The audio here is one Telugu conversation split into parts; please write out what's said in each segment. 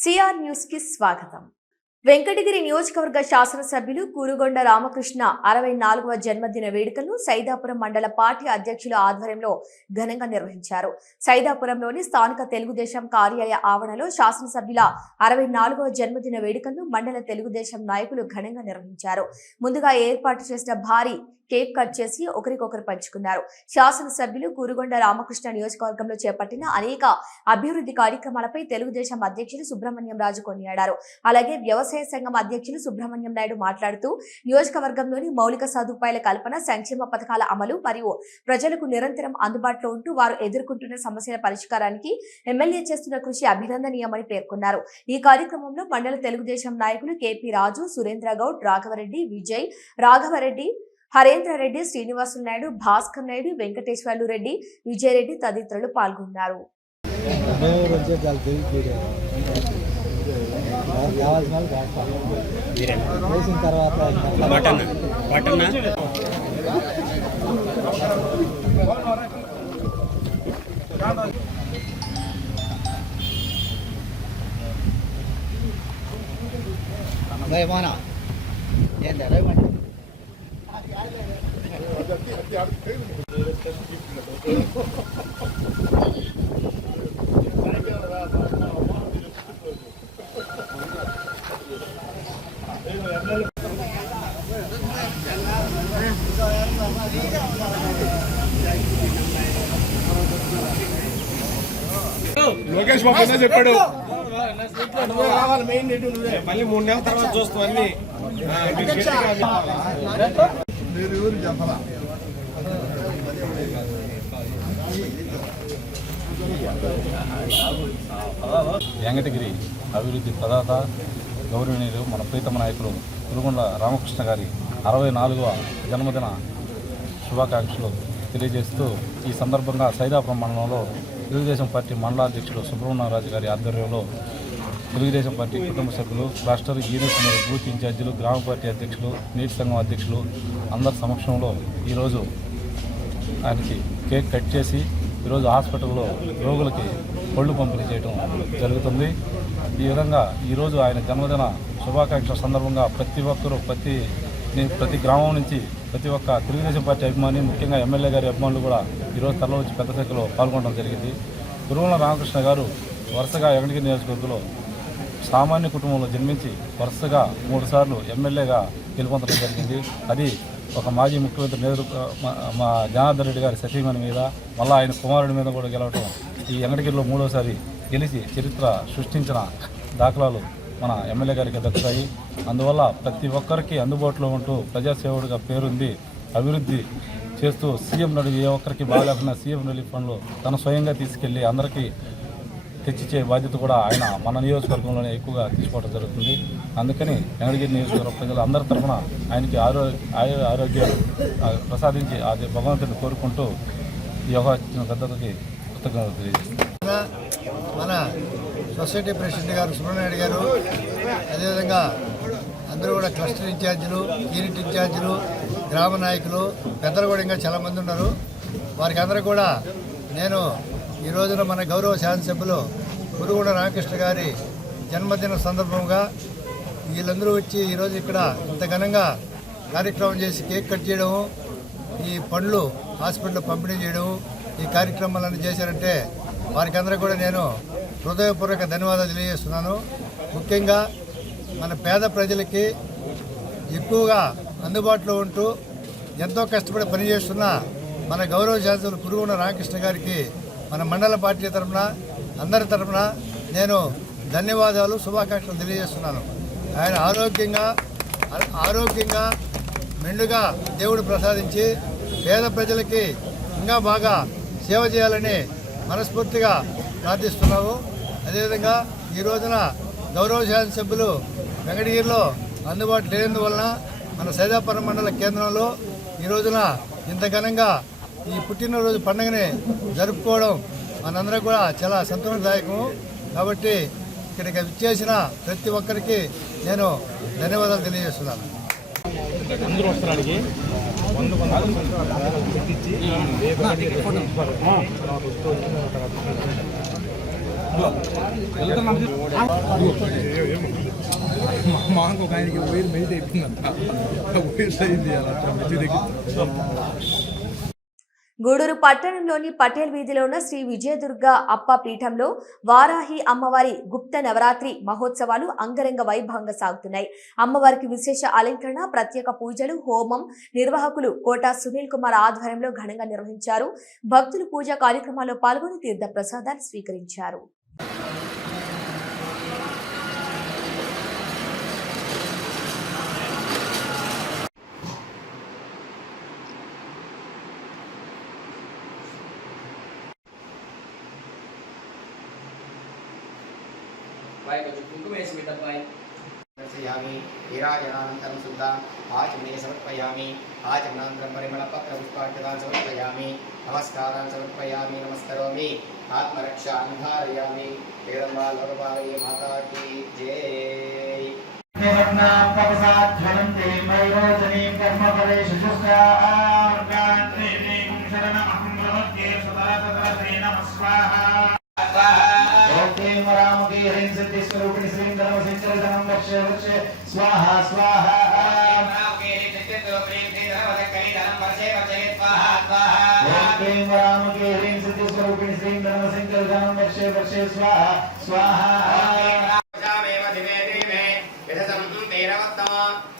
సిఆర్ న్యూస్ కి స్వాగతం. వెంకటగిరి నియోజకవర్గ శాసనసభ్యులు కూరుగొండ రామకృష్ణ 64వ జన్మదిన వేడుకలను సైదాపురం మండల పార్టీ అధ్యక్షుల ఆధ్వర్యంలో ఘనంగా నిర్వహించారు. సైదాపురంలోని స్థానిక తెలుగుదేశం కార్యాలయ ఆవరణలో శాసనసభ్యుల 64వ జన్మదిన వేడుకలను మండల తెలుగుదేశం నాయకులు ఘనంగా నిర్వహించారు. ముందుగా ఏర్పాటు చేసిన భారీ కేక్ కట్ చేసి ఒకరికొకరు పంచుకున్నారు. శాసనసభ్యులు కూరుగొండ రామకృష్ణ నియోజకవర్గంలో చేపట్టిన అనేక అభివృద్ధి కార్యక్రమాలపై తెలుగుదేశం అధ్యక్షులు సుబ్రహ్మణ్యం రాజు కొనియాడారు. అలాగే వ్యవసాయ సంఘం అధ్యక్షులు సుబ్రహ్మణ్యం నాయుడు మాట్లాడుతూ నియోజకవర్గంలోని మౌలిక సదుపాయాల కల్పన, సంక్షేమ పథకాల అమలు మరియు ప్రజలకు నిరంతరం అందుబాటులో ఉంటూ వారు ఎదుర్కొంటున్న సమస్యల పరిష్కారానికి ఎమ్మెల్యే చేస్తున్న కృషి అభినందనీయమని పేర్కొన్నారు. ఈ కార్యక్రమంలో మండల తెలుగుదేశం నాయకులు కేపీ రాజు, సురేంద్ర గౌడ్, రాఘవరెడ్డి, విజయ్, రాఘవరెడ్డి, హరేంద్రరెడ్డి, శ్రీనివాసులు నాయుడు, భాస్కర్ నాయుడు, వెంకటేశ్వర్లు రెడ్డి, విజయరెడ్డి తదితరులు పాల్గొన్నారు. లోకేష్ బాబు అనే చెప్పాడు మళ్ళీ 3 నెలల తర్వాత చూస్తాం అన్ని వెంకటగిరి అభివృద్ధి ప్రదాత గౌరవనీయులు మన ప్రీతమ నాయకులు కూరుగొండ రామకృష్ణ గారి 64వ జన్మదిన శుభాకాంక్షలు తెలియజేస్తూ ఈ సందర్భంగా సైదాపురం మండలంలో తెలుగుదేశం పార్టీ మండల అధ్యక్షులు సుబ్రహ్మణ్యం రాజు గారి ఆధ్వర్యంలో తెలుగుదేశం పార్టీ కుటుంబ సభ్యులు, రాష్ట్ర యూనిట్ మరియు బూత్ ఇన్ఛార్జీలు, గ్రామ పార్టీ అధ్యక్షులు, నీటి సంఘం అధ్యక్షులు అందరి సమక్షంలో ఈరోజు ఆయనకి కేక్ కట్ చేసి ఈరోజు హాస్పిటల్లో రోగులకి పళ్ళు పంపిణీ చేయడం జరుగుతుంది. ఈ విధంగా ఈరోజు ఆయన జన్మదిన శుభాకాంక్షల సందర్భంగా ప్రతి ఒక్కరూ ప్రతి గ్రామం నుంచి ప్రతి ఒక్క తెలుగుదేశం పార్టీ అభిమాని, ముఖ్యంగా ఎమ్మెల్యే గారి అభిమానులు కూడా ఈరోజు తరలి వచ్చి పెద్ద సంఖ్యలో పాల్గొనడం జరిగింది. కూరుగొండ రామకృష్ణ గారు వరుసగా వెంకటగిరి నియోజకవర్గంలో సామాన్య కుటుంబంలో జన్మించి వరుసగా 3 సార్లు ఎమ్మెల్యేగా గెలుపొందడం జరిగింది. అది ఒక మాజీ ముఖ్యమంత్రి మా జనార్దన్ రెడ్డి గారి సతీమణి మీద, మళ్ళీ ఆయన కుమారుడి మీద కూడా గెలవడం ఈ వెంకటగిరిలో 3వసారి గెలిచి చరిత్ర సృష్టించిన దాఖలాలు మన ఎమ్మెల్యే గారికి దక్కుతాయి. అందువల్ల ప్రతి ఒక్కరికి అందుబాటులో ఉంటూ ప్రజాసేవకుడిగా పేరుంది. అభివృద్ధి చేస్తూ సీఎం నడివి ఏ ఒక్కరికి బాగాలేకుండా సీఎం రిలీఫ్ ఫండ్లు తన స్వయంగా తీసుకెళ్లి అందరికీ తెచ్చిచ్చే బాధ్యత కూడా ఆయన మన నియోజకవర్గంలోనే ఎక్కువగా తీసుకోవడం జరుగుతుంది. అందుకని వెంకటగిరి నియోజకవర్గ ప్రజలు అందరి తరఫున ఆయనకి ఆరోగ్యాలు ప్రసాదించి అది భగవంతుని కోరుకుంటూ ఈ అవకాశం పెద్దలకి కృతజ్ఞతలు తెలియజేస్తున్నారు. మన సొసైటీ ప్రెసిడెంట్ గారు సుబ్రహ్మణ్యం గారు, అదేవిధంగా అందరూ కూడా క్లస్టర్ ఇన్ఛార్జీలు, యూనిట్ ఇన్ఛార్జీలు, గ్రామ నాయకులు, పెద్దలు కూడా ఇంకా చాలామంది ఉన్నారు. వారికి అందరూ కూడా నేను ఈ రోజున మన గౌరవ శాసనసభ్యులు కూరుగొండ రామకృష్ణ గారి జన్మదిన సందర్భంగా వీళ్ళందరూ వచ్చి ఈరోజు ఇక్కడ ఇంత ఘనంగా కార్యక్రమం చేసి కేక్ కట్ చేయడము, ఈ పండ్లు హాస్పిటల్లో పంపిణీ చేయడం, ఈ కార్యక్రమాలన్నీ చేశారంటే వారికి అందరూ కూడా నేను హృదయపూర్వక ధన్యవాదాలు తెలియజేస్తున్నాను. ముఖ్యంగా మన పేద ప్రజలకి ఎక్కువగా అందుబాటులో ఉంటూ ఎంతో కష్టపడి పనిచేస్తున్న మన గౌరవ శాసనసభ్యులు కూరుగొండ రామకృష్ణ గారికి మన మండల పార్టీ తరఫున అందరి తరఫున నేను ధన్యవాదాలు, శుభాకాంక్షలు తెలియజేస్తున్నాను. ఆయన ఆరోగ్యంగా మెండుగా దేవుడు ప్రసాదించి పేద ప్రజలకి ఇంకా బాగా సేవ చేయాలని మనస్ఫూర్తిగా ప్రార్థిస్తున్నాము. అదేవిధంగా ఈ రోజున గౌరవ శాసనసభ్యులు వెంకటగిరిలో అందుబాటు లేనందువలన మన సైదాపురం మండల కేంద్రంలో ఈ రోజున ఇంత ఘనంగా ఈ పుట్టినరోజు పండుగని జరుపుకోవడం మనందరం కూడా చాలా సంతోషదాయకము. కాబట్టి ఇక్కడికి విచ్చేసిన ప్రతి ఒక్కరికి నేను ధన్యవాదాలు తెలియజేస్తున్నాను. అందరూ వస్తానికి మాకు ఒక ఆయనకి వైర్ మెయిట్ అయిపోయిందంట వైర్ అయింది అలా మెచ్చి దగ్గర గూడూరు పట్టణంలోని పటేల్ వీధిలో ఉన్న శ్రీ విజయదుర్గ అప్ప పీఠంలో వారాహి అమ్మవారి గుప్త నవరాత్రి మహోత్సవాలు అంగరంగ వైభవంగా సాగుతున్నాయి. అమ్మవారికి విశేష అలంకరణ, ప్రత్యేక పూజలు, హోమం నిర్వాహకులు కోట సునీల్ కుమార్ ఆధ్వర్యంలో ఘనంగా నిర్వహించారు. భక్తులు పూజా కార్యక్రమాల్లో పాల్గొని తీర్థ ప్రసాదాలు స్వీకరించారు. भाई को कुंकुम में से डब्बाई दर्शयामि हीराजनानन्तरं शुद्धां आचमने समर्पयामि आचमनानन्तरं परिमलपत्रपुष्पार्चनान् समर्पयामि नमस्कारान् समर्पयामि नमस्करोमि आत्मरक्षां धारयामि जगदम्बा लोकपालकी माता की जय ज्वलन्ते वैरोचनीं कर्मफलेषु शुष्कार्गात्रेणीं शरणमहं प्रपद्ये सदा नमः स्वाहा रामके ह्रीं सिद्धिस्वरूपिणी श्रीं धर्मसिंचरधनं वक्षे वक्षे स्वाहा स्वाहा रामके ह्रीं सिद्धिस्वरूपिणी श्रीं धर्मसिंचरधनं वक्षे वक्षे स्वाहा स्वाहा रामके ह्रीं सिद्धिस्वरूपिणी श्रीं धर्मसिंचरधनं वक्षे वक्षे स्वाहा स्वाहा जामेव दिवे दिवे यथसं तेरवत्तम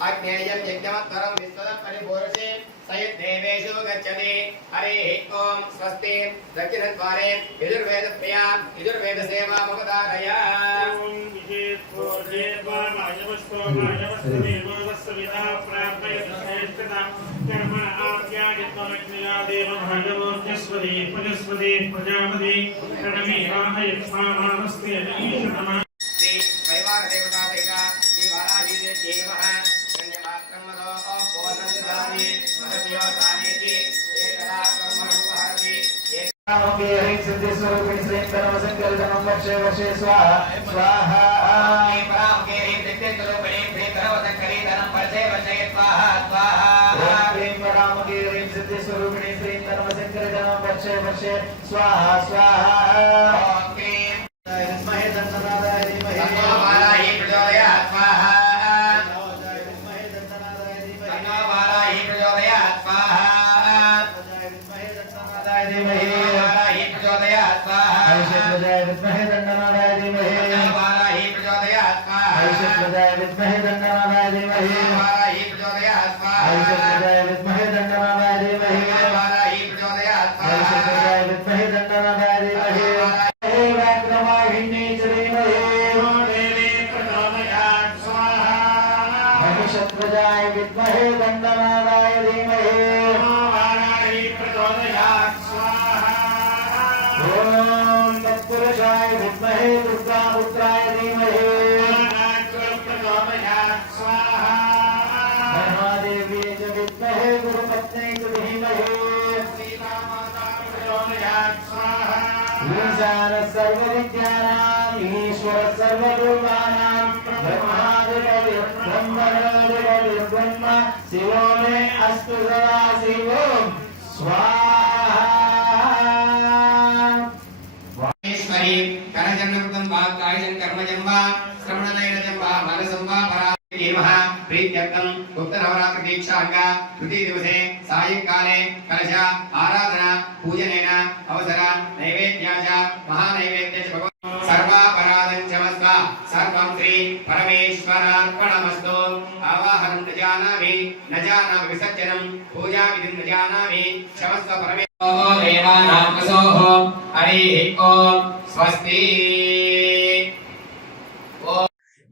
अग्नेयं यज्ञमत्तरं विश्वदं परिपूर्षे सयद्देवेषु गच्छति हरिः ओम स्वस्ति दक्षिणद्वारे यजुर्वेदप्रिया यजुर्वेदसेवा मुखदारय श्री परिवार देवता सहिता श्री वाराही देवी नमः धन्यवाद मदो पूर्णंदानि मदपियो सानेति एकदा कर्म रूपहरति रामके ह्रीं सिद्धिस्वरूपिणी श्रीं धर्मसिंचरधनं वक्षे वक्षे स्वाहा स्वाहा रामके ह्रीं सिद्धिस्वरूपिणी श्रीं धर्मसिंचरधनं वक्षे वक्षे स्वाहा स्वाहा रामके ह्रीं सिद्धिस्वरूपिणी श्रीं धर्मसिंचरधनं वक्षे वक्षे स्वाहा स्वाहा महे दंडनादाय धीमहि तन्नो वाराही प्रचोदयात् स्वाहा तन्नो वाराही प्रचोदयात् स्वाहा वाराही प्रचोदयात् स्वाहा विद्महे दंडनादाय धीमहि वाराही प्रचोदयात् स्वाहा विद्महे दंडनादाय धीमहि वाराही प्रचोदयात् स्वाहा विद्महे दंडनादाय धीमहि वाराही प्रचोदयात् स्वाहा विद्महे दंडनादाय धीमहि शत्रजाय विद्महे दंडनादाय धीमहि वाराही प्रचोदयात् स्वाहा ओम तत्पुरुषाय विद्महे दुर्गापुत्राय धीमहि प्रचोदयात् स्वाहा महादेवी च विद्महे गुरुपत्नी च धीमहि सीतामाता प्रचोदयात् स्वाहा ईशान सर्वविद्यानां ईश्वर सर्वरूपाणां ब्रह्म शिवो में अस्तु सदा शिवो स्वाहा ईश्वरी करजन्नकृतं वाक्कायजं कर्मजं वा श्रवणनयनजं वा मनसं वा परामः प्रीत्यर्थं गुप्तनवरात्रि दीक्षांगा तृतीय दिवसे सायंकाले कलश आराधना पूजनेन अवसर नैवेद्याच महानैवेद्यच सर्वापराधं क्षमस्व सर्वं श्री परमेश्वरार्पणमस्तु आवाहनं न जानामि विसर्जनं पूजाविधिं न जानामि क्षमस्व परमेश्वरो देवानां वसोः हरिः ओम स्वस्ति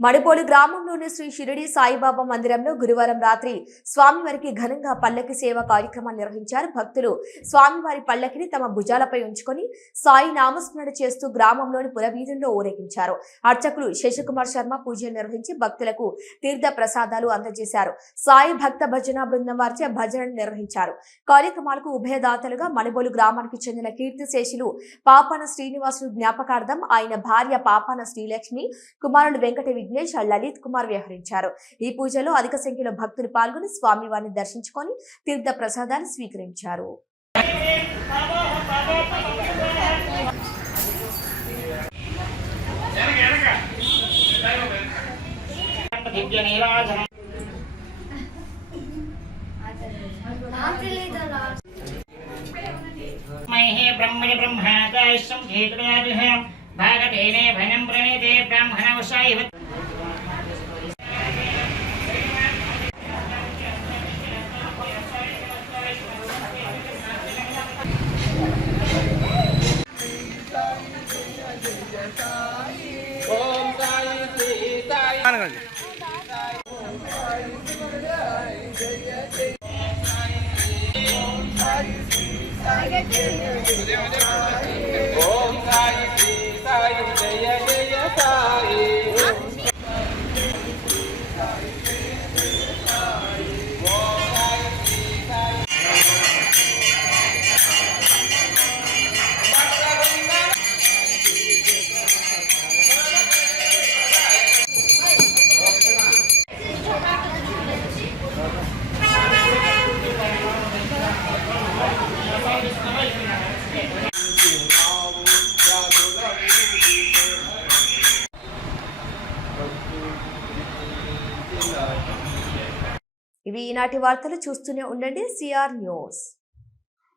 మడిపోలు గ్రామంలోని శ్రీ షిరిడి సాయిబాబా మందిరంలో గురువారం రాత్రి స్వామివారికి ఘనంగా పల్లకి సేవ కార్యక్రమాన్ని నిర్వహించారు. భక్తులు స్వామివారి పల్లకిని తమ భుజాలపై ఉంచుకొని సాయి నామస్మరణ చేస్తూ గ్రామంలోని పురవీధుల్లో ఊరేగించారు. అర్చకులు శశికుమార్ శర్మ పూజలు నిర్వహించి భక్తులకు తీర్థ ప్రసాదాలు అందజేశారు. సాయి భక్త భజన బృందం వారిచే భజనలు నిర్వహించారు. కార్యక్రమాలకు ఉభయదాతలుగా మడిపోలు గ్రామానికి చెందిన కీర్తిశేషులు పాపాన శ్రీనివాసులు జ్ఞాపకార్థం ఆయన భార్య పాపాన శ్రీలక్ష్మి, కుమారుడు వెంకట విఘ్నేష్, లలిత్ కుమార్ వ్యవహరించారు. ఈ పూజలో అధిక సంఖ్యలో భక్తులు పాల్గొని స్వామివారిని దర్శించుకొని తీర్థ ప్రసాదాలు స్వీకరించారు. దివ్య నీరాజనం మహే బ్రహ్మణి బ్రహ్మణాదాయసం ధీకృతాభిః భాగతేనే భయం ప్రణీతే బ్రాహ్మణవశాయివ ఇవి ఈనాటి వార్తలు. చూస్తూనే ఉండండి సిఆర్ న్యూస్.